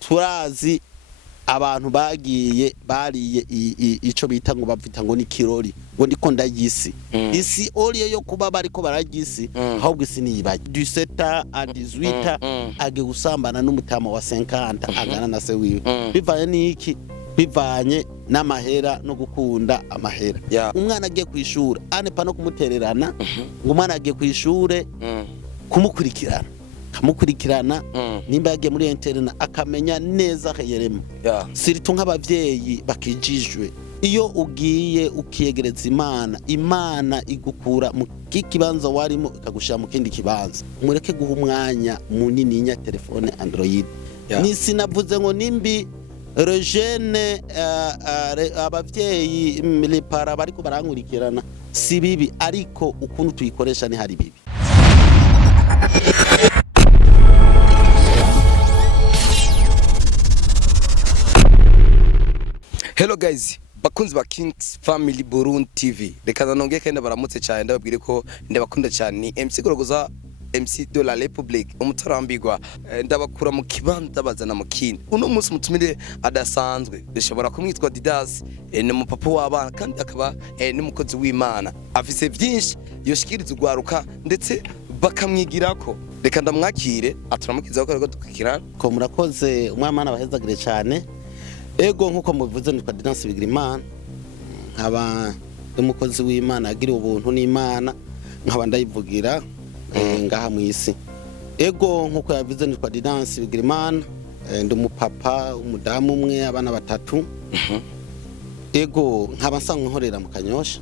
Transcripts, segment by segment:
turazi abantu bagiye bariye ico bita ngo bavita ngo ni kirori ngo ndiko ndagisi isi oriye yo kuba bariko baragisi ahubwo isi niyibaye du 7 à 18 age gusambana n'umutama wa 50 agana na se wiwe bivanye niki bivanye n'amahera no gukunda amahera umwana agiye kwishura ane pa no kumutererana ngo umwana agiye kwishure kumukurikirana nimba yagiye muri internet akamenya neza yerema siritu nk'abavyeyi bakijijwe iyo ugiye ukiyegereza imana igukura mu kibanza warimo ikagushira mu kindi kibanza mureke guha umwanya munini nya telefone Android ni sinavuze ngo nimbi Regene abavyeyi les para bariko barankurikirana si bibi ariko ukuntu tuyikoresha ni hari bibi. Hello guys, bakunzi ba Kings Family Burundi TV. Reka nanongeye kandi baramutse cyane ndababwire ko ndabakunda cyane ni MC Gorogoza MC de la République umutarambirwa ndabakura mu kibanza bazana mu kindi. Uno munsi mutumire adasanzwe bishobora kumwitwa Didas ni umupapa w'abana kandi akaba n'umukozi w'Imana. Afise byinshi yoshikiriza ugwaruka ndetse bakamwigirako. Reka ndamwakire aturamukiza ko dukikira ko murakoze umwamana bahezagire cyane. Ego nkuko muvuze ni kwa Didas Bigirimana nkaba umukozi w'Imana agira ubuntu n'Imana nkaba ndayivugira ngaha mu isi. Ego nkuko yavuze ni kwa Didas Bigirimana ndi umupapa umudamu umwe abana batatu. Ego nkaba nsanzwe nkorera mu Kanyosha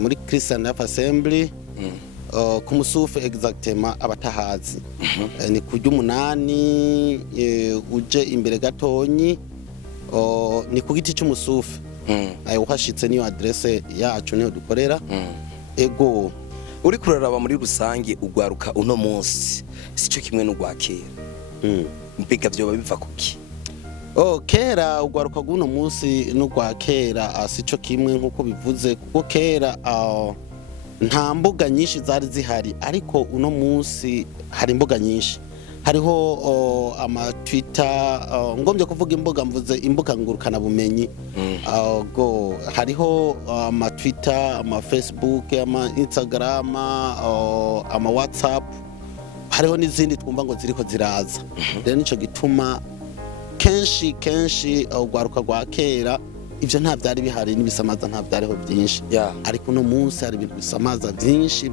muri Christian Life Assembly ku Musufu exactement abatahazi ni kujya 8 uje imbere gatonyi ni ku giti cy'umusufu uhashitse niyo adresse yacu niyo dukorera. Ego uri kuraraba muri rusange ugwaruka uno munsi sico kimwe n'ugwakera mbega byo biva kuki? Kera ugwaruka guno munsi n'ugwakera sico kimwe nkuko bivuze kuko kera nta mbuga nyinshi zari zihari ariko uno munsi hari imbuga nyinshi. Hariho ama Twitter ngombye kuvuga imbuga mvuze imbuga ngurukana bumenyi go hariho ama Twitter ama Facebook ama Instagram ama WhatsApp hariho n'izindi twumva ngo ziriko ziraza. Rero nico gituma kenshi ugwaruka gwa kera ivyo nta byari bihari n'ibisamaza nta byariho byinshi ariko no munsi hari ibintu bisamaza byinshi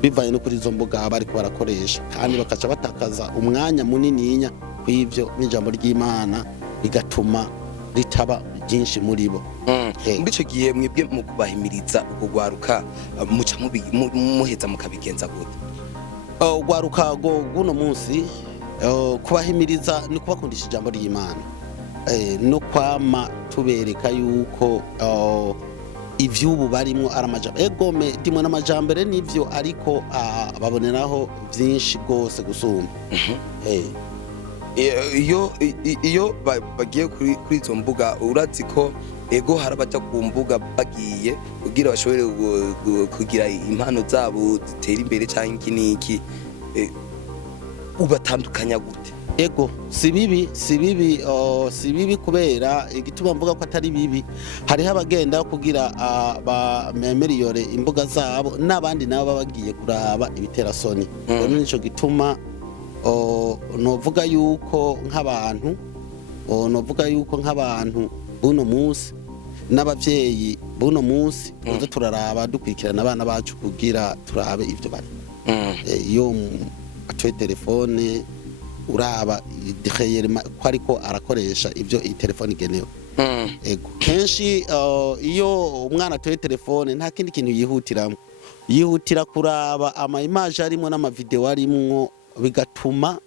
bivanye no kuri izo mbuga bariko barakoresha kandi bakaca batakaza umwanya munininya kw'ivyo n'ijambo ry'Imana bigatuma ritaba byinshi muri bo. Mbico giye mwebwe mu kubahimiriza ukugwaruka muca muheza mukabigenza gute? Ugwaruka guno munsi kubahimiriza ni kubakundisha ijambo ry'Imana no kwama tubereka yuko ivyubu barimo aramajambo egome dimwe n'amajambere nivyo ariko baboneraho byinshi gose gusumba. Iyo bagiye kuri izo mbuga urazi ko ego harabaja ku mbuga bagiye kugira bashobore kugira impano zabo zitera imbere cyangwa iki ubatandukanya gute? Ego si bibi kubera igituma mvuga ko atari bibi hariho abagenda kugira bameliyore imbuga zabo n'abandi nabo bagiye kuraba ibiterasoni. Rero nico gituma novuga yuko nk'abantu buno munsi n'abavyeyi buno munsi uzo turaraba dukwikirana abana bacu kugira turabe ivyo bari iyo atwe telefone uraba ko ariko arakoresha ivyo iyi telefone igenewe. Ego kenshi iyo umwana atoye telefone nta kindi kintu yihutira kuraba ama image arimo n'ama video arimo bigatuma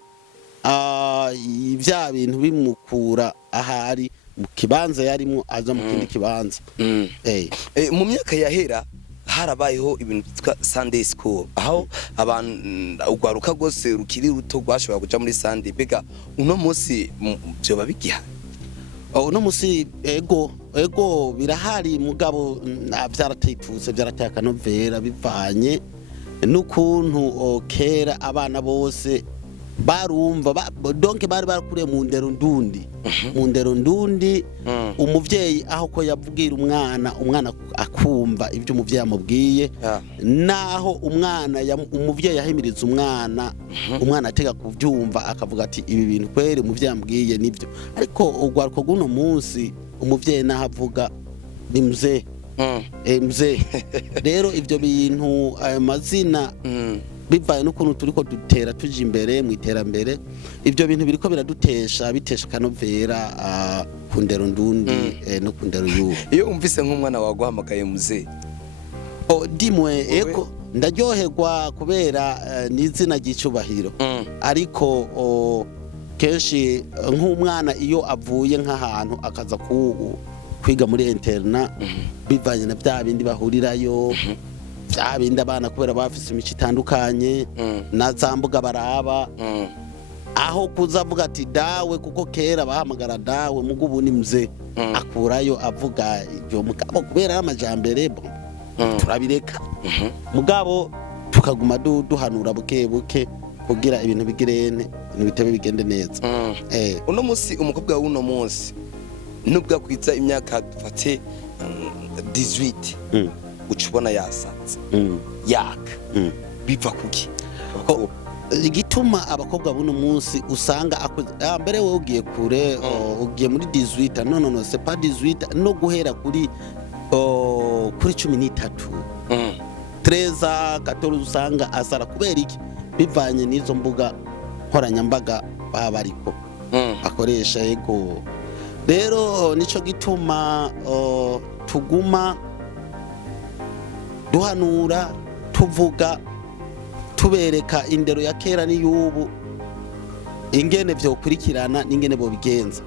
ivya bintu bimukura ahari mu kibanza yarimo aza mu kindi kibanza. Mu myaka yahera harabayeho ibintu bitwa Sunday School aho abantu ugwaruka gose rukiri ruto gwashobora kuja muri Sunday. Bega uno munsi byo babigiha uno munsi ego birahari mugabo byaratayituse byarataya kanovera bivanye n'ukuntu kera abana bose barumva donc bari barakuriye mu ndero ndundi mu ndero ndundi umuvyeyi aho ko yavugira umwana akumva ibyo umuvyeyi amubwiye naho umuvyeyi yahimiriza umwana atega kuvyumva akavuga ati ibi bintu kwere umuvyeyi ambwiye nivyo ariko ugwaruko guno munsi umuvyeyi naho avuga ni mzee mzee rero ivyo bintu ayo mazina bivaye n'ukuntu turiko dutera tuje imbere mu iterambere ivyo bintu biriko biradutesha kanovera ku ndero ndundi no ku ndero y'ubu iyo umvise nk'umwana waguhamagaye muzee dimwe eko ndaryoherwa kubera n'izina ry'icubahiro ariko kenshi nk'umwana iyo avuye nk'ahantu akaza kwiga muri interna bivanye na bya bindi bahurirayo bya bindi abana kubera bafise imico itandukanye na za mbuga baraba aho kuzavuga ati dawe kuko kera bahamagara dawe mugo ubu ni mzee akurayo avuga ibyo mugabo kubera amajambere turabireka mugabo tukaguma duhanura buke buke kugira ibintu bigirene ibintu bitebe bigende neza uno munsi umukobwa w'uno munsi nubwo kwitsa imyaka dufate 18 ucubona yasanze yaka biva kuki igituma abakobwa buno munsi usanga mbere wowe ugiye kure ugiye muri 18 no c'est pas 18 no guhera kuri 13 13 14 usanga asara kubera iki bivanye n'izo mbuga nkoranyambaga baba bariko akoresha yego rero nico gituma tuguma duhanura tuvuga tubereka indero ya kera n'iyubu ingene vyo kurikirana n'ingene bo bigenza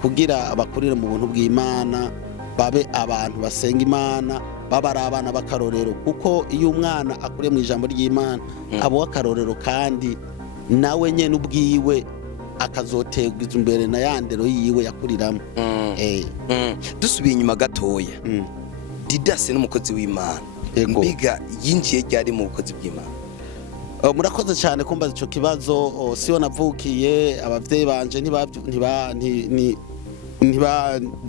kugira abakurire mu buntu bw'Imana babe abantu basenga Imana babara abana bakarorero kuko iyo umwana akuriye mu ijambo ry'Imana abo akarorero kandi nawe nyene ubwiwe akazotegwa imbere na yandero yiwe yakuriramo dusubiye inyuma gatoya Didas n'umukozi w'Imana mbiga yinjiye ryari mu bukozi bw'Imana murakoze cyane kumbaza ico kibazo siyo navukiye abavyeyi banje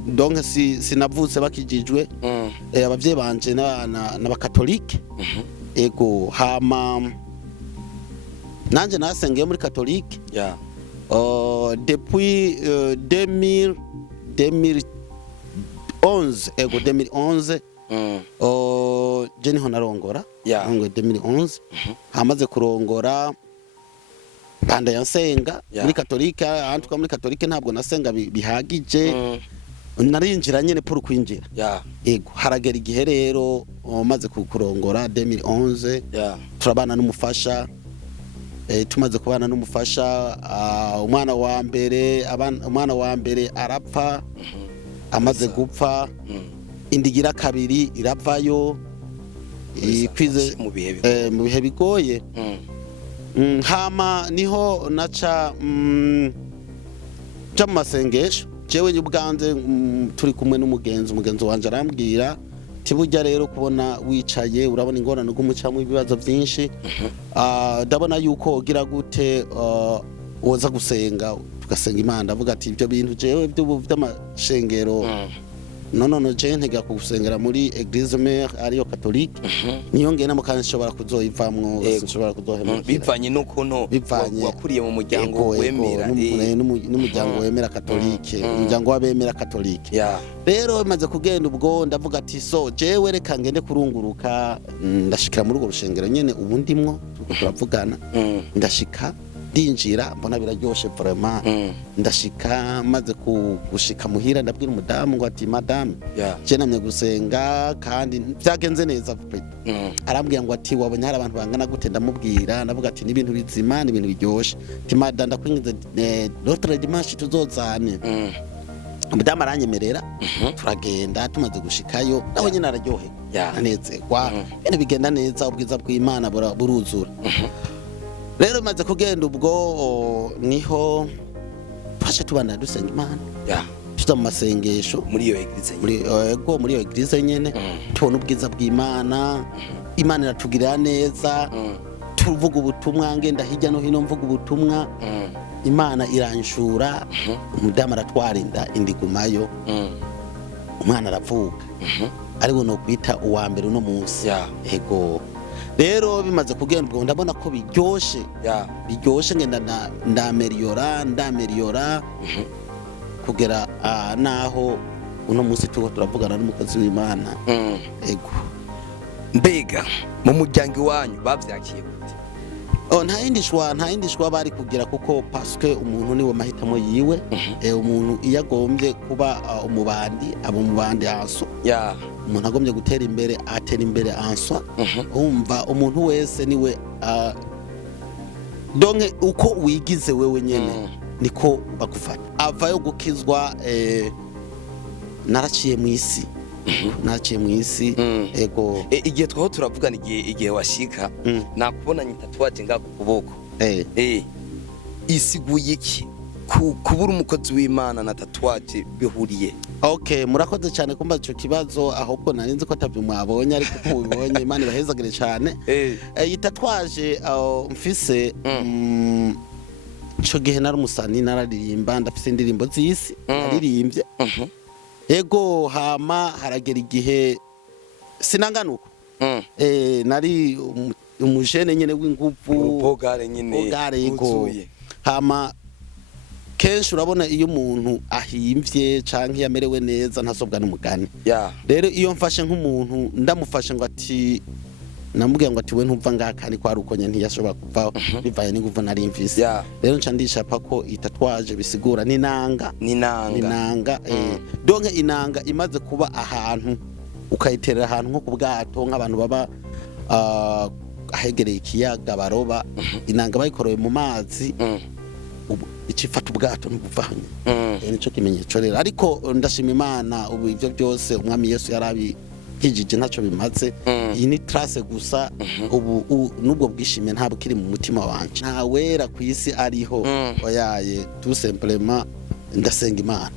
donc sinavutse bakijijwe abavyeyi banje n'abakatolike ego hama nanje nasengeye muri katolike depuis 2011 ego 2011 je niho narongora ngo 2011 hamaze kurongora banda yansenga muri katolike antuka muri katolike ntabwo nasenga bihagije narinjira nyene pour kwinjira ego haragera igihe rero maze kurongora 2011 turabana n'umufasha tumaze kubana n'umufasha umwana wa mbere arapfa amaze gupfa indigira kabiri iravayo ikwize mu bihe bigoye hama niho naca mu masengesho jewe ubwanze turi kumwe n'umugenzi wanje arambwira tibujya rero kubona wicaye urabona ingorane gumucamo ibibazo byinshi ndabona yuko ugira gute woza gusenga tugasenga Imana avuga ati ibyo bintu jewe by'amashengero no je ntega kusengera muri Eglise Mère ariyo Catholique niyo ngena mu kandi nshobora kuzoyivamwo nshobora kuzohema bivanye n'ukuntu wakuriye mu muryango wemera n'umuryango wemera Catholique umuryango w'abemera Catholique rero maze kugenda ubwo ndavuga ati so jewe reka ngende kurunguruka ndashikira muri urwo rushengero nyene ubu ndimwo turavugana ndashika ndinjira mbona biraryoshe vraiment ndashika maze gushika muhira ndabwira umudamu ngo ati madame je namye gusenga kandi byagenze neza pe arambwira ngo ati wabonye hari abantu bangana gute ndamubwira navuga ati n'ibintu bizima n'ibintu biryoshe ati madame ndakwingize l'autre dimanche tuzozane umudamu aranyemerera turagenda tumaze gushikayo nawe nyine araryohe anezerwa ibintu bigenda neza ubwiza bw'Imana buruzura rero maze kugenda ubwo niho fashe tubana dusenga Imana tuza mu masengesho muri iyo eglise muri iyo eglise nyene tubona ubwiza bw'Imana Imana iratugirira neza tuvuga ubutumwa ngenda hirya no hino mvuga ubutumwa Imana iranshura umudamu aratwara inda indigumayo umwana aravuka ariwe no kwita uwa mbere uno munsi ego rero bimaze kugenda ubwo ndabona ko biryoshe ngenda ndameliora kugera naho uno munsi turavugana n'umukozi w'Imana ego mbega mu muryango wanyu bavyakiye nta yindi shwa bari kugira kuko paske umuntu niwe mahitamo yiwe umuntu iyo agombye kuba umubandi aba umubandi anso umuntu agombye gutera imbere atera imbere anso umva umuntu wese niwe donke uko wigize wewe nyene niko bakufata avayo gukizwa naraciye mu isi ego igihe twaho turavugana igihe washika nakubona tatuwaje ngaho ku kuboko isiguye iki kubura umukozi w'Imana na tatuwaje bihuriye okay murakoze cyane kumbaza ico kibazo ahubwo narinzi ko atavyo mwabonye ariko kubibonye Imana ibahezagire cyane iyi tatuwaje mfise ico gihe nari umusani nararirimba ndafise indirimbo z'isi naririmbye ego hama haragera igihe sinanganuko nari umujene nyene w'inguvu bogare nyene ego hama kenshi urabona iyo umuntu ahimvye canke yamerewe neza ntasobwa n'umugani rero iyo mfashe nk'umuntu ndamufashe ngo ati namubwiye ngo ati we ntumva ngakani kwa rukonye ntiyashobora kuvaho bivaye n'inguvu nari mvise rero nca ndishapa ko itatwaje bisigura ninanga donc inanga imaze kuba ahantu ukayiterera ahantu nko ku bwato nk'abantu baba ahegereye ikiyaga baroba inanga bayikoroye mu mazi icifata ubwato n'ubuvanye nico kimenyetso rero ariko ndashima Imana ubu ivyo byose umwami Yesu yarabi kijije ntaco bimaze iyi ni trace gusa ubu nubwo bwishimye ntabwo kiri mu mutima wanje nta wera ku isi ariho oyaye tout simplement ndasenga Imana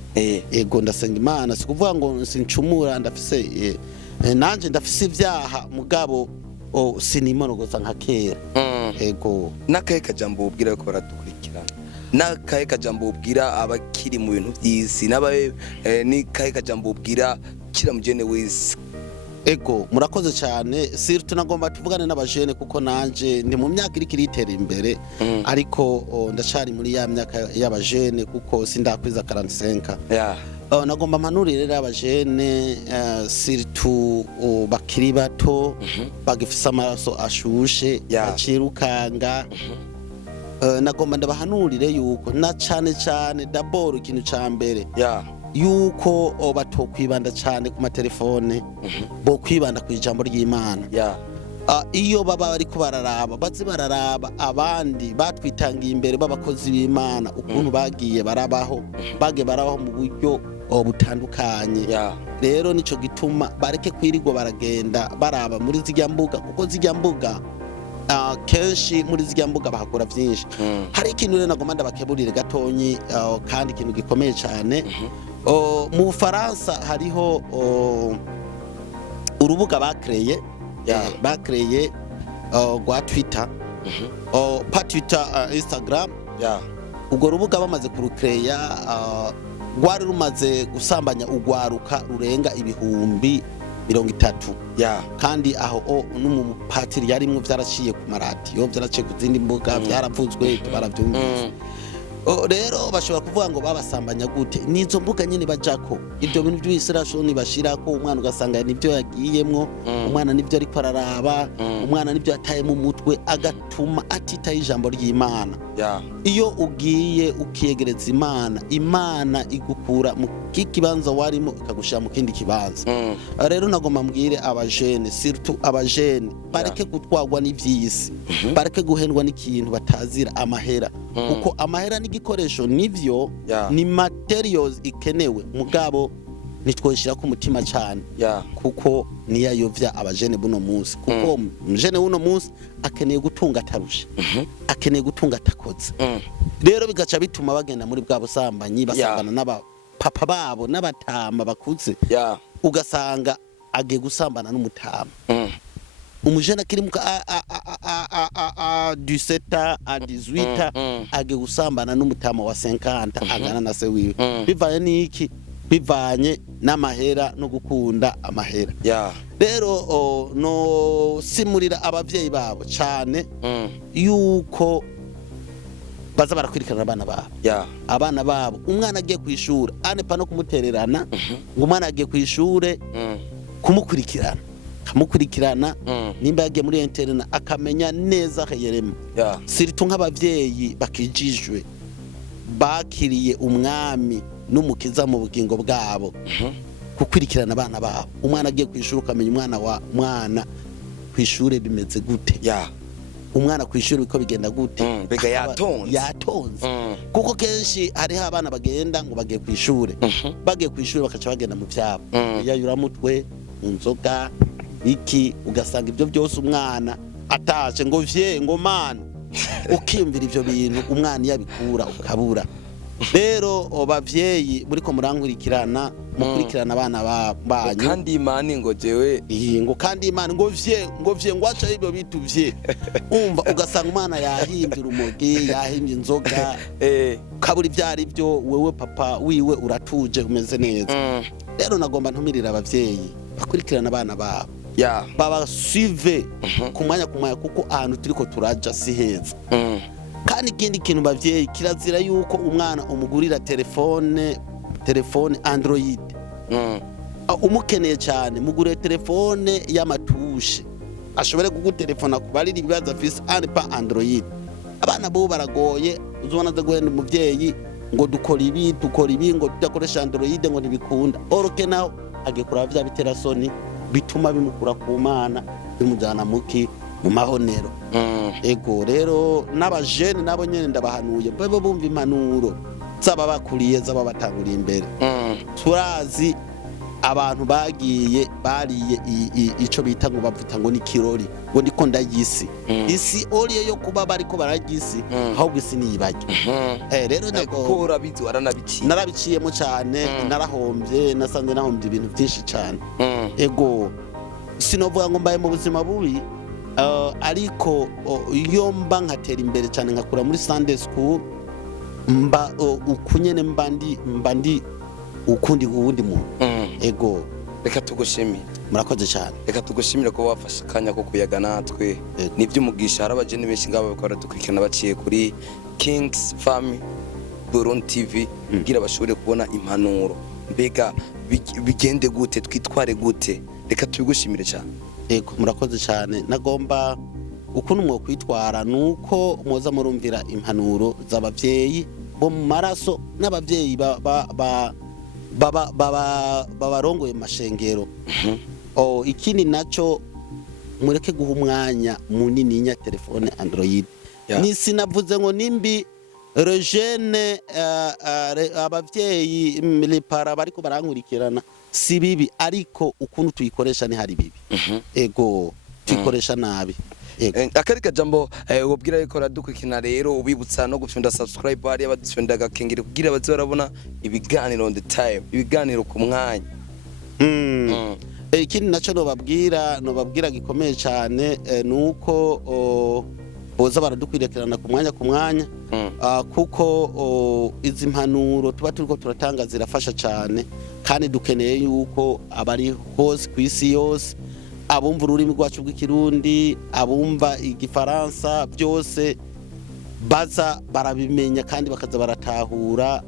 ego ndasenga Imana sikuvuga ngo sincumura ndafise nanje ndafise ivyaha mugabo sinimonogoza nka kera ego nakahe kajambo ubwira ko baradukurikirana nakahe kajambo ubwira abakiri mu bintu by'isi nabaye ni kahe kajambo ubwira kira mujene wese ego murakoze cyane surtout nagomba tuvugane n'abajene kuko nanje ndi mu myaka iri kiritera imbere ariko ndacari muri ya myaka y'abajene kuko sindakwiza 45 nagomba manurire abajene surtout bakiri bato bagifise amaraso ashushe acirukanga nagomba ndabahanurire yuko na cyane d'abord ikintu ca mbere yuko batokwibanda cyane ku matelefone bo kwibanda ku ijambo ry'Imana iyo baba ariko bararaba abandi batwitangiye imbere b'abakozi b'Imana ukuntu bagiye barabaho mu buryo butandukanye rero nico gituma bareke kwirigwa baragenda baraba muri zijya mbuga kuko zijya mbuga kenshi muri zijya mbuga bahakora byinshi hari ikintu rero nagomba ndabakeburire gatonyi kandi ikintu gikomeye cyane mu Bufaransa hariho urubuga bakreye rwa Twitter pa Twitter Instagram ubwo rubuga bamaze kurukreya rwari rumaze gusambanya ugwaruka rurenga ibihumbi 30 kandi aho n'umupatiri yarimwe vyaraciye ku maradiyo vyaraciye ku zindi mbuga vyaravuzwe baravyumvise rero bashobora kuvuga ngo babasambanya gute nizo mbuga nyine bajako ibyo bintu by'isirashoni bashirako umwana ugasanga nibyo yagiyemwo umwana nibyo ariko araraba umwana nibyo yataye mu mutwe agatuma atitaye ijambo ry'Imana iyo ugiye ukiyegereza Imana igukura mu kikibanza warimo ikagushira mu kindi kibanza rero nagomba mbwire abajene surtout abajene bareke gutwagwa n'ivyisi bareke guhendwa n'ikintu batazira amahera kuko amahera n'igikoresho nivyo ni materials ikenewe mugabo nitwoshira ku mutima cyane kuko niyayovya abajene buno munsi kuko umujene buno munsi akeneye gutunga atarusha akeneye gutunga atakoze rero bigaca bituma bagenda muri bwa busambanyi basambana n'abapapa babo n'abatama bakuze ugasanga agiye gusambana n'umutama umujene akiri muka du 7 à 18 age gusambana n'umutama wa 50 angana na se wiwe bivanye n'iki bivanye n'amahera no gukunda amahera rero no simurira abavyeyi babo cyane yuko baza barakwirikirana abana babo umwana agiye kwishura anepa no kumutererana ngo umwana agiye kwishure kumukurikirana nimba yagiye muri internet akamenya neza akayerema siritu nk'abavyeyi bakijijwe bakiriye umwami n'umukiza mu bugingo bwabo gukurikirana abana babo umwana agiye kwishura ukamenya umwana kwishure bimeze gute umwana kwishura uko bigenda gute bega yatonze kuko kenshi hariho abana bagenda ngo bagiye kwishure bagiye kwishura bakaca bagenda mu vyabo yayura mutwe inzoga iki ugasanga ibyo byose umwana ataje ngo mana ukimvira ivyo bintu umwana yabikura ukabura rero bavyeyi muri ko murankurikirana mukurikirana abana banyu kandi imana ngo jewe ngo kandi imana ngo vye ngo acha ibyo bituvye umva ugasanga umwana yahimbye urumogi yahimbye inzoga kaburi byari byo wewe papa wiwe uratuje umeze neza rero nagomba ntumirira abavyeyi bakurikirana abana babo baba suive kumanya kuko ahantu turiko turaja si heza kandi ikindi kintu bavyeyi kirazira yuko umwana umugurira telefone Android umukeneye cyane mugure telefone y'amatushe ashobore kugutelefona kubarira ibibazo afise pa Android abana bo baragoye uzobona zo guhenda umuvyeyi ngo dukora ibi ngo tudakoresha Android ngo ntibikunda oroke naho agiye kuraba vya biterasoni bituma bimukura ku mana bimujana mu mahonero ego rero n'abajene nabo nyene ndabahanuye babo bumva impanuro zaba bakuriye zaba batanguriye imbere turazi abantu bariye ico bita ngo bavuta ngo ni kirori ngo ndiko ndagisi isi oriye yo kuba bariko baragisi ahubwo isi niyibajye rero ndakora bizi narabiciyemo cyane narahombye nasanze nahombye ibintu byinshi cyane ego sinovuga ngo mbaye mu buzima bubi ariko iyo mba nkatera imbere cyane nkakura muri Sunday school mba ukunyene mbandi ukundi uwundi muntu ego reka tugushimire murakoze cyane reka tugushimire ko wafashe kanya ko kuyaga natwe nivyo umugisha harabajene benshi ngabo bakora dukurikirana baciye kuri Kings Family Burundi TV kugira bashobore kubona impanuro mbega bigende gute twitware gute reka tubigushimire cyane ego murakoze cyane nagomba ukuntu mwo kwitwara nuko muza murumvira impanuro z'abavyeyi bo mu maraso n'abavyeyi babarongoye mashengero ikindi naco mureke guha umwanya munini nya telefone Android ni sinavuze ngo nimbi rejene abavyeyi milipara bariko barankurikirana si bibi ariko ukuntu tuyikoresha ni hari bibi ego tuyikoresha nabi akari kajambo ubwira yuko radukikina rero ubibutsa no gufunda subscribe bari abadufunda gakengere kugira bazorabona ibiganiro on the time ibiganiro ku mwanya ikindi naco nobabwira gikomeye cyane nuko boza baradukwirikirana ku mwanya kuko izi mpanuro tuba turiko turatanga zirafasha cyane kandi dukeneye yuko abari hose ku isi yose abumva ururimi rwacu rw'ikirundi abumva igifaransa byose baza barabimenya kandi bakaza baratahura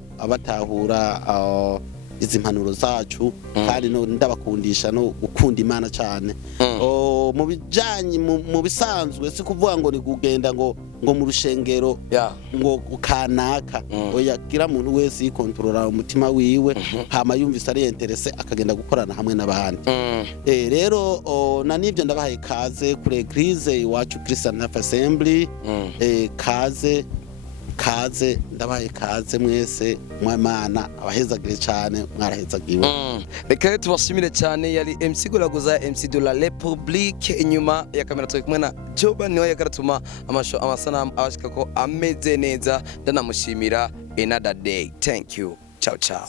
izi mpanuro zacu kandi ndabakundisha no gukunda Imana cyane mu bijanye mu bisanzwe si kuvuga ngo ni kugenda ngo mu rushengero ngo kanaka oya gira muntu wese yikontorora umutima wiwe hama yumvise ari interesse akagenda gukorana hamwe n'abandi rero na nivyo ndabahaye kaze kuri Eglise iwacu Christian Assembly kaze ndabaye kaze mwese mwamana abahezagire cyane mwarahezagiwe reka tubashimire cyane yari MC Golaguza MC de la République inyuma ya kamera turi kumwe na Joba niwe yakaratuma amasanamu abashika ko ameze neza ndanamushimira another day thank you ciao ciao